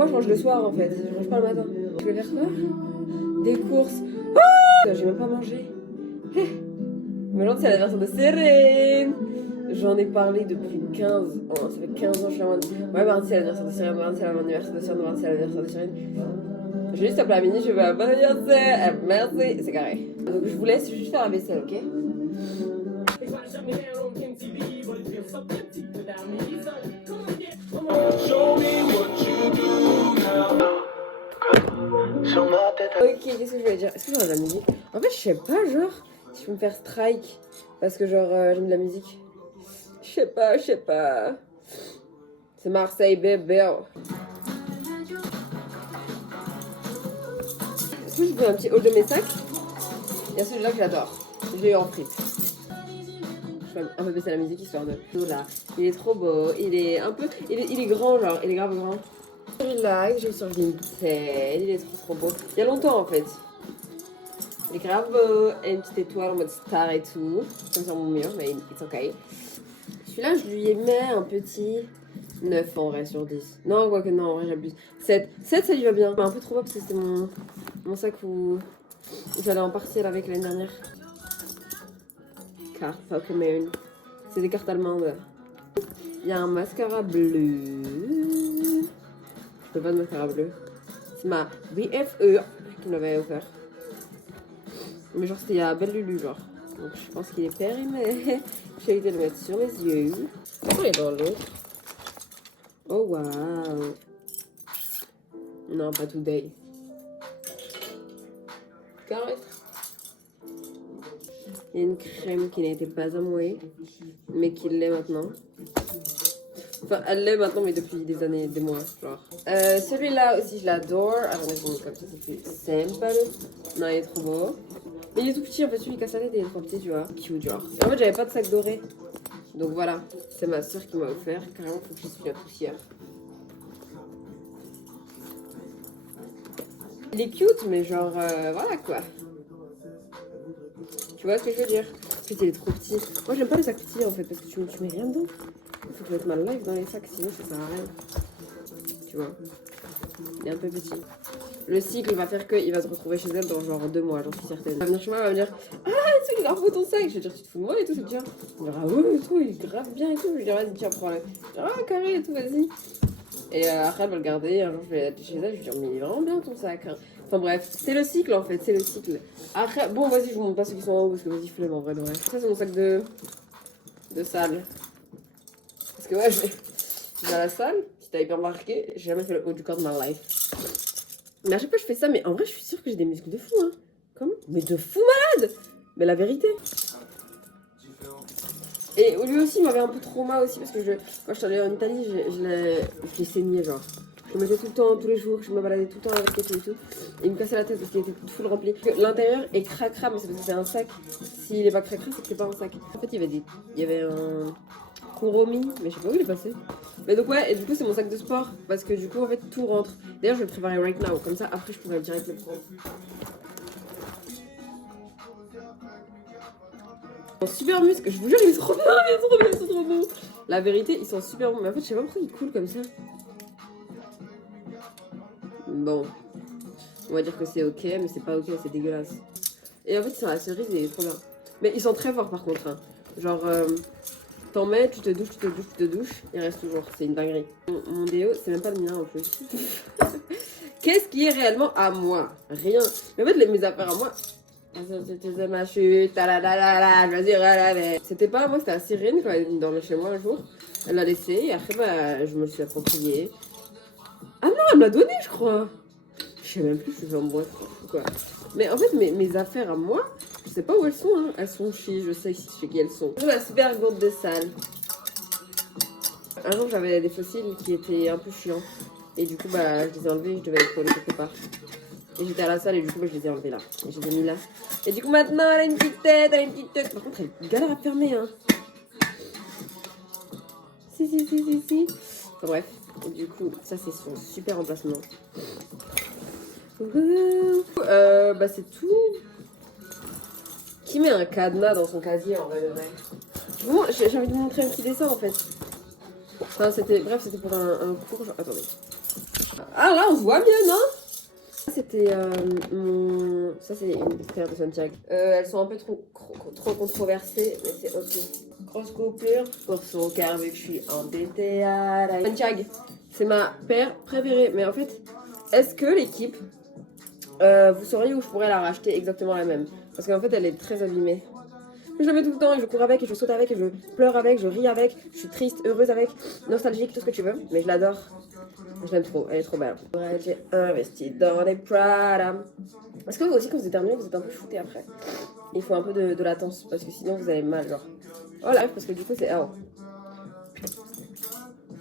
Moi je mange le soir en fait, je mange pas le matin. Je vais faire quoi? Des courses. Oh, j'ai même pas mangé. Mais aujourd'hui c'est l'anniversaire de Cyrène. J'en ai parlé depuis 15 ans. Ça fait 15 ans que je suis en mode. Ouais, mardi c'est l'anniversaire de Cyrène, mardi c'est l'anniversaire de Cyrène, mardi c'est l'anniversaire de Cyrène. J'ai juste appelé à midi, je vais bon anniversaire, merci, c'est carré. Donc je vous laisse juste faire la vaisselle, ok? Ok, qu'est-ce que je voulais dire? Est-ce que j'aurais de la musique? En fait, je sais pas, genre, si je peux me faire strike parce que, genre, j'aime de la musique. Je sais pas. C'est Marseille, bébé. Est-ce que je fais un petit haul de mes sacs? Il y a celui-là que j'adore. Je l'ai eu en frites. Je vais un peu baisser la musique histoire de. Là, il est trop beau. Il est un peu. Il est grand, genre. Il est grave grand. Celui-là que j'ai sur Vinted. Il est trop beau. Il y a longtemps en fait. Il est grave beau. Et une petite étoile en mode star et tout. Comme sur mon mur, mais it's okay. Celui-là, je lui ai mis un petit 9 en vrai sur 10. Non, quoique non, en vrai, j'abuse. 7, ça lui va bien. Un peu trop bas parce que c'était mon sac où j'allais en partiel avec l'année dernière. Carte Pokémon. C'est des cartes allemandes. Il y a un mascara bleu. Je peux pas de mascara bleu. C'est ma BFE qui me l'avait offert. Mais genre c'était à Belle Lulu genre. Donc je pense qu'il est périmé. J'ai évité de le mettre sur les yeux. Comment il est dans l'autre? Oh waouh. Non, pas today. Carré. Il y a une crème qui n'était pas à moi, mais qui l'est maintenant. Enfin, elle l'est maintenant, mais depuis des années, des mois, genre. Celui-là aussi, je l'adore. Attendez, je vais mettre comme ça, c'est plus simple. Non, il est trop beau. Mais il est tout petit, en fait, celui qui casse la tête, il est trop petit, tu vois. Cute, genre. Et en fait, j'avais pas de sac doré. Donc voilà, c'est ma soeur qui m'a offert. Carrément, faut que je suis la poussière. Il est cute, mais genre, voilà quoi. Tu vois ce que je veux dire? En fait, il est trop petit. Moi, j'aime pas les sacs petits en fait, parce que tu mets rien dedans. Il faut que je mette ma life dans les sacs, sinon ça sert à rien. Tu vois? Il est un peu petit. Le cycle va faire qu'il va se retrouver chez elle dans genre 2 mois, j'en suis certaine. Il va venir chez moi, il va me dire ah, c'est grave beau ton sac. Je vais dire tu te fous de moi et tout, c'est bien. Il va dire ah ouais, et tout, il est grave bien et tout. Je vais dire vas-y, tiens, prends-le. Je vais dire ah, carré et tout, vas-y. Et après, elle va le garder. Un jour, je vais aller chez elle, je vais dire mais il est vraiment bien ton sac. Enfin bref, c'est le cycle en fait, c'est le cycle. Après, bon, vas-y, je vous montre pas ceux qui sont en haut parce que vas-y, flemme en vrai de vrai. Ça, c'est mon sac de salle. Parce que ouais, je vais à la salle, si t'as hyper marqué, j'ai jamais fait le haut du corps de ma life. Mais à chaque fois, je fais ça, mais en vrai, je suis sûre que j'ai des muscles de fou, hein. Comment? Mais de fou malade! Mais la vérité. Et lui aussi, il m'avait un peu trauma aussi parce que quand je suis allée en Italie, je l'ai saigné, genre. Je le mettais tout le temps, tous les jours, je me baladais tout le temps avec et tout. Et il me cassait la tête parce qu'il était full rempli. L'intérieur est cracra, mais c'est parce que c'est un sac. S'il est pas cracra, c'est que c'est pas un sac. En fait, il y avait un Kuromi, mais je sais pas où il est passé. Mais donc ouais, et du coup c'est mon sac de sport parce que du coup en fait tout rentre. D'ailleurs je vais le préparer right now, comme ça après je pourrais direct le prendre. Ils sont super muscles, je vous jure ils sont trop bien, ils sont trop beaux. La vérité ils sont super bons, mais en fait je sais pas pourquoi ils coulent comme ça. Bon, on va dire que c'est ok, mais c'est pas ok, c'est dégueulasse. Et en fait ils sont à la cerise et trop bien. Mais ils sont très forts par contre, hein. Genre t'en mets, tu te douches, il reste toujours, c'est une dinguerie. Mon déo, c'est même pas le mien en plus. Qu'est-ce qui est réellement à moi? Rien. Mais en fait, mes affaires à moi, c'était ma chute, vas-y, c'était pas à moi, c'était à Cyrène quand elle dormait chez moi un jour. Elle l'a laissé et après, bah, je me le suis approprié. Ah non, elle me l'a donné, je crois. Je sais même plus, je suis en boîte, quoi. Mais en fait, mes affaires à moi, je sais pas où elles sont, hein. Elles sont chez, je sais qui elles sont. J'ai la super gourde de salle. Un jour, j'avais des fossiles qui étaient un peu chiants. Et du coup, bah, je les ai enlevés, je devais les coller quelque part. Et j'étais à la salle et du coup, bah, je les ai enlevés là. Et je les ai mis là. Et du coup, maintenant, elle a une petite tête, elle a une petite tête. Par contre, elle galère à fermer, hein. Si. Enfin, bref. Et du coup, ça, c'est son super emplacement. Bah, c'est tout. Qui met un cadenas dans son casier en vrai de vrai? Bon, j'ai envie de vous montrer un petit dessin en fait. Enfin, c'était pour un cours. Attendez. Ah là, on se voit mieux, non? C'était ça c'est une paire de Santiago. Elles sont un peu trop controversées, mais c'est ok. Grosse coupure pour son car vu que je suis embêtée à la Santiago. C'est ma paire préférée. Mais en fait, est-ce que l'équipe, vous sauriez où je pourrais la racheter exactement la même? Parce qu'en fait, elle est très abîmée. Je la mets tout le temps et je cours avec et je saute avec et je pleure avec, je ris avec, je suis triste, heureuse avec, nostalgique, tout ce que tu veux. Mais je l'adore. Je l'aime trop, elle est trop belle. Ouais, j'ai investi dans les Prada. Est-ce que vous aussi, quand vous êtes terminé, vous êtes un peu shooté après? Il faut un peu de latence parce que sinon vous allez mal, genre. Oh là, parce que du coup, c'est. Oh.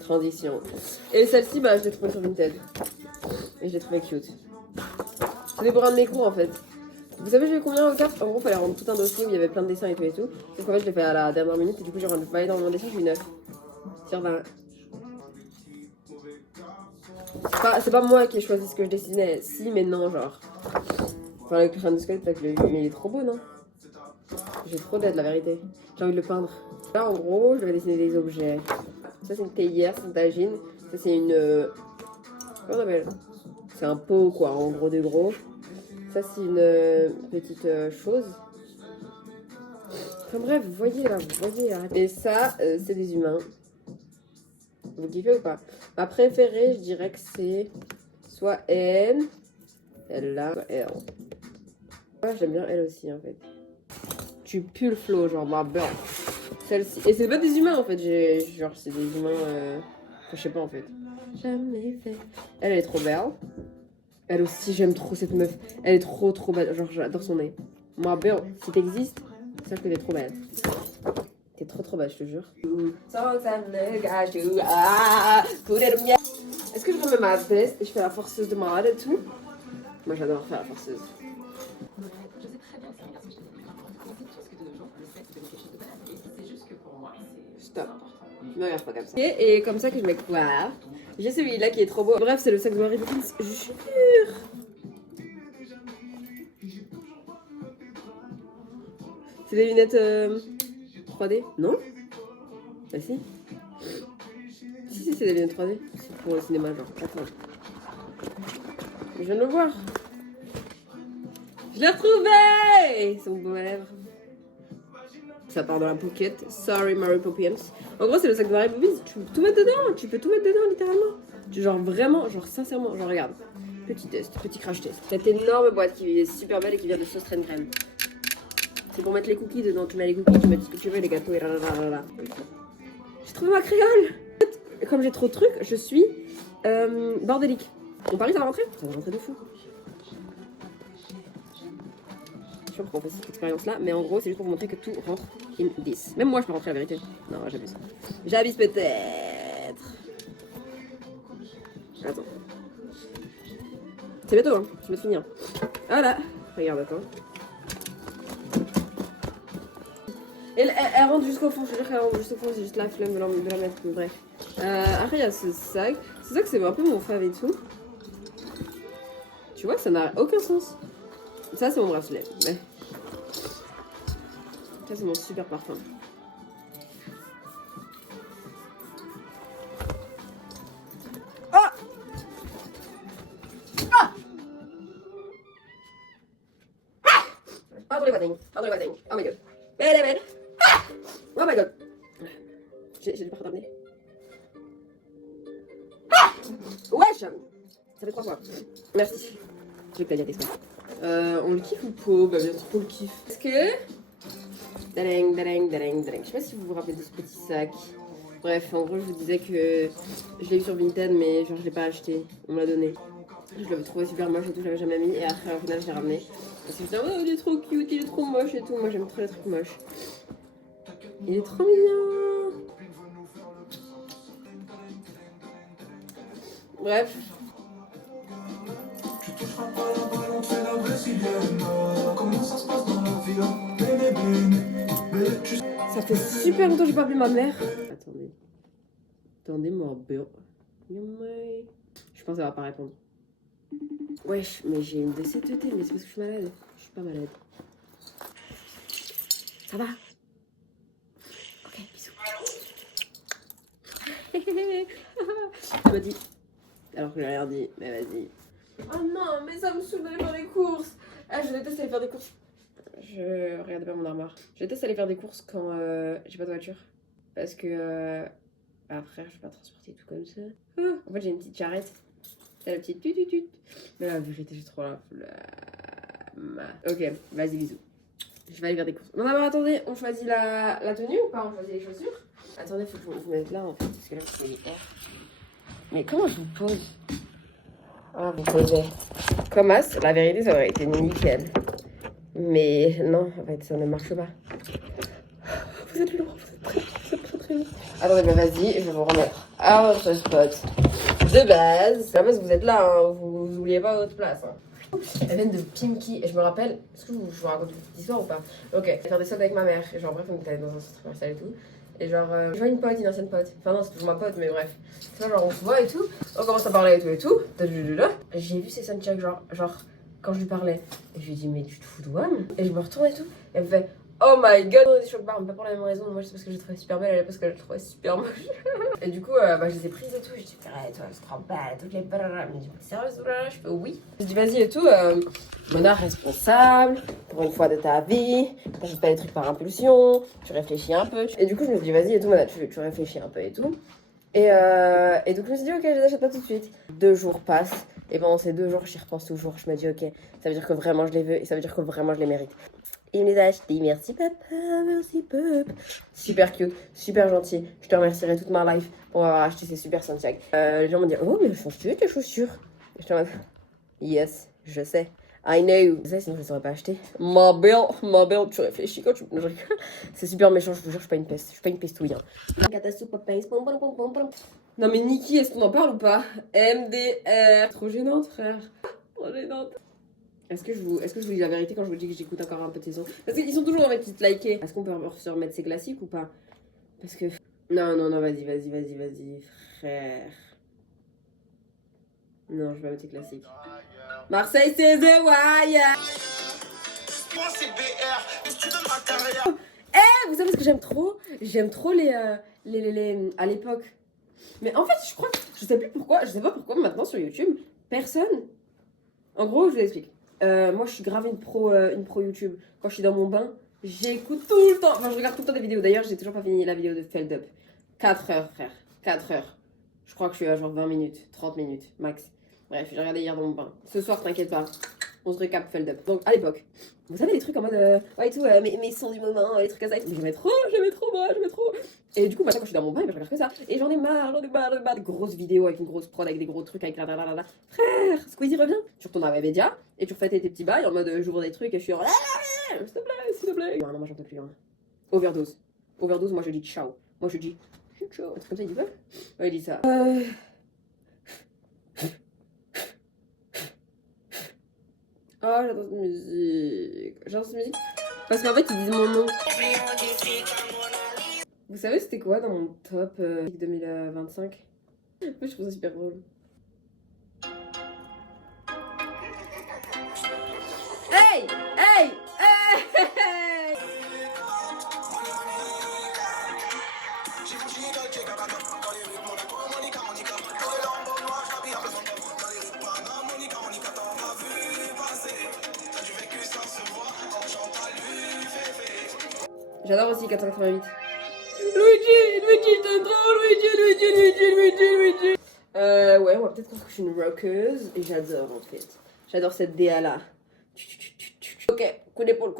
Transition. Et celle-ci, bah, je l'ai trouvée sur Vinted. Et je l'ai trouvée cute. C'est des brins de mes cours en fait. Vous savez, j'ai eu combien au cartes? En gros, il fallait rendre tout un dossier où il y avait plein de dessins et tout et tout. Sauf qu'en fait, je l'ai fait à la dernière minute et du coup, j'ai rendu pas dans mon dessin, j'ai eu 9 sur 20. C'est pas moi qui ai choisi ce que je dessinais, si, mais non, genre. Enfin, le crâne de squelette, là, je l'ai vu, mais il est trop beau, non? J'ai trop d'aide, la vérité. J'ai envie de le peindre. Là, en gros, je vais dessiner des objets. Ça, c'est une théière, c'est une tagine. Ça, c'est une. Comment on appelle? C'est un pot, quoi, en gros de gros. Ça, c'est une petite chose. Enfin, bref, vous voyez là, vous voyez. Arrêtez. Et ça, c'est des humains. Vous kiffez ou pas? Ma préférée, je dirais que c'est soit elle là, soit elle. Moi, j'aime bien elle aussi, en fait. Tu pues le flow, genre ma beurre. Celle-ci. Et c'est pas des humains, en fait. Genre, c'est des humains. Enfin, je sais pas, en fait. Jamais fait. Elle est trop belle. Elle aussi, j'aime trop cette meuf. Elle est trop belle. Genre, j'adore son nez. Ma beurre, si t'existes, sache que t'es trop belle. T'es trop belle, je te jure. Est-ce que je remets ma veste et je fais la forceuse de malade et tout? Moi, j'adore faire la forceuse. Stop. Ne me regarde pas comme ça. Et comme ça que je mets quoi? J'ai celui-là qui est trop beau. Bref, c'est le sac de Mary Poppins. Je jure. C'est des lunettes 3D? Non? Bah si. Si, c'est des lunettes 3D. C'est pour le cinéma, genre. Attends. Je viens de le voir. Je l'ai retrouvé! C'est mon beau à lèvres. Ça part dans la pocket. Sorry, Mary Poppins. En gros, c'est le sac de Mary Poppins. Tu peux tout mettre dedans. Tu peux tout mettre dedans, littéralement. Genre vraiment, genre sincèrement. Genre regarde. Petit test, petit crash test. Cette énorme boîte qui est super belle et qui vient de Sauce Crème. C'est pour mettre les cookies dedans. Tu mets les cookies, tu mets tout ce que tu veux, les gâteaux et là. J'ai trouvé ma créole. Comme j'ai trop de trucs, je suis bordélique. On parie, ça va rentrer? Ça va rentrer de fou. Je sais pas pourquoi on fait cette expérience-là, mais en gros, c'est juste pour vous montrer que tout rentre in 10. Même moi, je peux rentrer la vérité. Non, j'abuse. J'abuse peut-être. Attends. C'est bientôt, hein. Je vais te finir. Voilà. Regarde, attends. Et elle rentre jusqu'au fond, je te jure qu'elle rentre jusqu'au fond, c'est juste la flemme de la mettre, bref. Après, il y a ce sac. Ce sac, c'est un peu mon fave et tout. Tu vois, ça n'a aucun sens. Ça, c'est mon bracelet. Ouais. Ça, c'est mon super parfum. Ah! Ah! Pardon les voisins. Oh my god. Belle. Ah! Oh my god. J'ai du parfum dans le nez. Ah! Wesh! Ça fait 3 fois. Merci. Je vais pas dire des fois. On le kiffe ou pas? Bah bien sûr qu'on le kiffe. Est-ce que... Dareng. Je sais pas si vous vous rappelez de ce petit sac. Bref, en gros, je vous disais que je l'ai eu sur Vinted, mais genre je l'ai pas acheté. On me l'a donné. Je l'avais trouvé super moche et tout, je l'avais jamais mis. Et après, au final, je l'ai ramené. Parce que je disais, oh, il est trop cute, il est trop moche et tout. Moi, j'aime trop les trucs moches. Il est trop mignon. Bref. Ça fait super longtemps que j'ai pas appelé ma mère. Attendez, moi, je pense qu'elle va pas répondre. Wesh, mais j'ai une décétité, mais c'est parce que je suis malade. Je suis pas malade. Ça va? Ok, bisous. Elle m'a dit. Alors que j'ai rien dit, mais vas-y. Oh non, mais ça me saoule d'aller faire des courses. Ah, je déteste aller faire des courses. Je regardais pas mon armoire. Je déteste aller faire des courses quand j'ai pas de voiture. Parce que après, je vais pas transporter tout comme ça. En fait, j'ai une petite charrette. C'est la petite tututut. Mais la vérité, j'ai trop la flemme. Ok, vas-y, bisous. Je vais aller faire des courses. Non, d'abord, attendez, on choisit la tenue ou pas? On choisit les chaussures? Attendez, faut que je vous mette là en fait, parce que là, c'est hyper. Mais comment je vous pose? Ah, vous posez. Comme as, la vérité, ça aurait été nickel. Mais non, en fait, ça ne marche pas. Vous êtes lourd, vous êtes très lourd. Attendez, mais vas-y, je vais vous remettre à votre spot de base. À la base, vous êtes là, hein, vous oubliez pas votre place. Hein. Elle vient de Pimki, et je me rappelle, est-ce que je vous raconte une petite histoire ou pas? Ok, je vais faire des soldes avec ma mère, et genre bref, on était dans un centre commercial et tout. Et genre, je vois une pote, une ancienne pote. Enfin non, c'est toujours ma pote, mais bref. Tu vois, genre on se voit et tout, on commence à parler et tout. J'ai vu ses soundchecks, genre, quand je lui parlais. Et je lui ai dit, mais tu te fous de WAM? Et je me retourne et tout, et elle me fait, oh my god, on est des chocs barres, mais pas pour la même raison. Moi, c'est parce que je l'ai trouvée super belle, elle parce que je l'ai trouvée super moche. Et du coup, je les ai prises et tout. Je dis, ouais, toi, c'est trop belle, toutes les blablabla. Elle me dit, sérieuse, je fais oui. Je dis, vas-y et tout, Mona responsable, pour une fois de ta vie, t'achètes pas des trucs par impulsion, tu réfléchis un peu. Et du coup, je me dis, vas-y et tout, Mona, tu réfléchis un peu et tout. Et donc, je me suis dit, ok, je les achète pas tout de suite. 2 jours passent, et pendant ces 2 jours, j'y repense toujours. Je me dis, ok, ça veut dire que vraiment je les veux, et ça veut dire que vraiment je les mérite. Il me les a achetés, merci papa, merci papa. Super cute, super gentil. Je te remercierai toute ma life pour avoir acheté ces super Santiago. Les gens m'ont dit, oh mais elles sont stylées tes chaussures. Et je te dis, yes, je sais. I know. Ça, sinon je les aurais pas achetées. Ma belle, tu réfléchis quand tu... C'est super méchant, je te jure, je suis pas une peste. Je suis pas une pestouille. Non mais Nikki, est-ce qu'on en parle ou pas? MDR. Trop gênante, frère. Trop gênante. Est-ce que je vous dis la vérité quand je vous dis que j'écoute encore un peu de ces sons? Parce qu'ils sont toujours dans mes petites likées. Est-ce qu'on peut se remettre ces classiques ou pas? Parce que... Non, vas-y, frère. Non, je vais mettre ces classiques. Marseille, c'est The Wire. Vous savez ce que j'aime trop? J'aime trop les à l'époque. Mais en fait, je sais pas pourquoi maintenant sur YouTube, personne... En gros, je vous explique. Moi, je suis grave une pro YouTube. Quand je suis dans mon bain, j'écoute tout le temps. Enfin, je regarde tout le temps des vidéos. D'ailleurs, j'ai toujours pas fini la vidéo de Feld Up. 4 heures, frère. 4 heures. Je crois que je suis à genre 20 minutes, 30 minutes, max. Bref, j'ai regardé hier dans mon bain. Ce soir, t'inquiète pas. On se récap Feld Up. Donc, à l'époque, vous savez, les trucs en mode. Ouais, et tout, mes sons du moment, les trucs comme ça. J'aimais trop. Et du coup, maintenant, quand je suis dans mon bain, je regarde que ça. Et j'en ai marre. Des grosses vidéos avec une grosse prod, avec des gros trucs, avec la. Frère, Squeezie revient. Tu retournes à Webedia et tu refais tes petits bails en mode j'ouvre des trucs et je suis en. S'il te plaît. Non, moi j'en peux plus. Hein. Overdose, moi je dis ciao. Moi je dis ciao. Un truc comme ça, il dit quoi? Ouais, il dit ça. Oh, j'adore cette musique. Parce qu'en fait, ils disent mon nom. Vous savez, c'était quoi dans mon top 2025? Moi, je trouve ça super drôle. Hey! J'adore aussi 488. Luigi, t'es trop Luigi. Ouais, on va peut-être parce que je suis une rockeuse et j'adore en fait. J'adore cette DA là. Ok, coup d'épaule.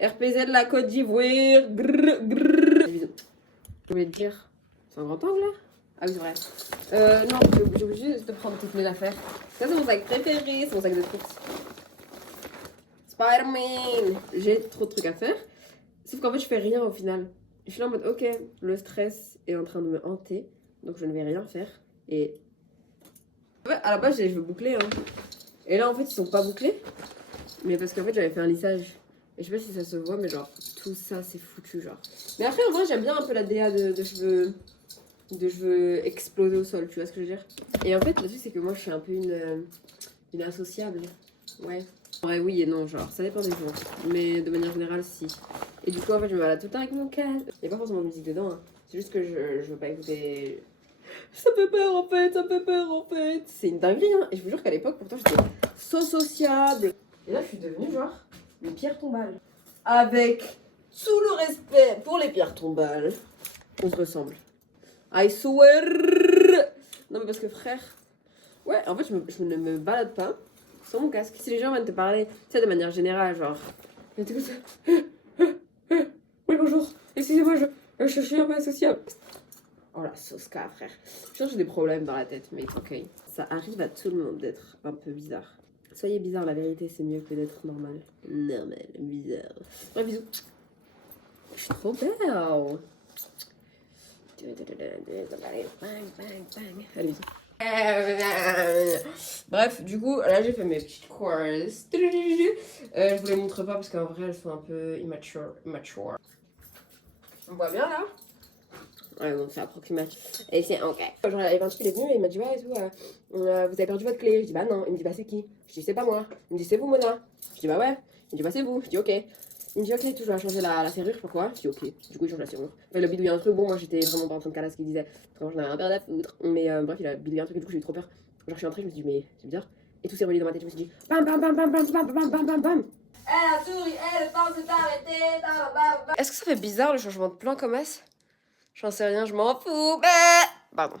RPZ la Côte d'Ivoire. Je voulais te dire, c'est un grand angle là? Ah oui, c'est vrai. Non, j'ai obligé de prendre toutes mes affaires. Ça, c'est mon sac préféré, c'est mon sac de course. Spider-Man. J'ai trop de trucs à faire. Sauf qu'en fait, je fais rien au final. Je suis là en mode, ok, le stress est en train de me hanter, donc je ne vais rien faire. Et en fait, à la base, je veux boucler. Hein. Et là, en fait, ils sont pas bouclés. Mais parce qu'en fait, j'avais fait un lissage. Et je sais pas si ça se voit, mais genre, tout ça, c'est foutu, genre. Mais après, en vrai, j'aime bien un peu la DA de cheveux explosés au sol, tu vois ce que je veux dire? Et en fait, le truc, c'est que moi, je suis un peu une associable. Ouais. Ouais, oui et non, genre, ça dépend des jours. Mais de manière générale, si. Et du coup, en fait, je me balade tout le temps avec mon casque. Il n'y a pas forcément de musique dedans, hein. C'est juste que je veux pas écouter Ça fait peur en fait, ça fait peur en fait. C'est une dinguerie, hein. Et je vous jure qu'à l'époque, pourtant, j'étais so sociable. Et là, je suis devenue genre une pierre tombale. Avec tout le respect pour les pierres tombales, on se ressemble. I swear. Non, mais parce que frère, ouais, en fait, je ne me balade pas sans mon casque. Si les gens viennent te parler, tu sais, de manière générale, genre, ils t'écoutent. Oui, bonjour, excusez-moi, je suis un peu associable. Oh la Soska, frère. Je pense que j'ai des problèmes dans la tête, mais ok. Ça arrive à tout le monde d'être un peu bizarre. Soyez bizarre, la vérité, c'est mieux que d'être normal. Normal, bizarre. Bref, bisous. Je suis trop belle. Allez, bisous. Bref, du coup, là j'ai fait mes petites courses. Je vous les montre pas parce qu'en vrai elles sont un peu immature. On voit bien là? Ouais, bon, c'est approximatif. Et c'est ok. Genre, il y avait un truc, il est venu et il m'a dit, ouais, et tout, vous avez perdu votre clé. Je dis, bah non. Il me dit, bah c'est qui? Je dis, c'est pas moi. Il me dit, c'est vous, Mona. Je dis, bah ouais. Il me dit, bah c'est vous. Je dis, ok. Il me dit, ok, tout, je vais changer la serrure, je sais pas quoi. Je dis, ok. Du coup, il change la serrure. Enfin, il a bidouillé un truc. Bon, moi, j'étais vraiment pas en train de caler ce qu'il disait. Vraiment, j'en avais un peu à foutre. Mais bref, il a bidouillé un truc et du coup, j'ai eu trop peur. Genre, je suis entrée, je me suis dit, mais c'est bizarre. Et tout s'est relié dans ma tête. Je me suis dit, bam, bam, bam, bam, bam, bam, bam, bam, bam, bam. Elle a souri, elle, le temps s'est arrêté. Est-ce que ça fait bizarre le changement de plan comme ça? J'en sais rien, je m'en fous. Pardon.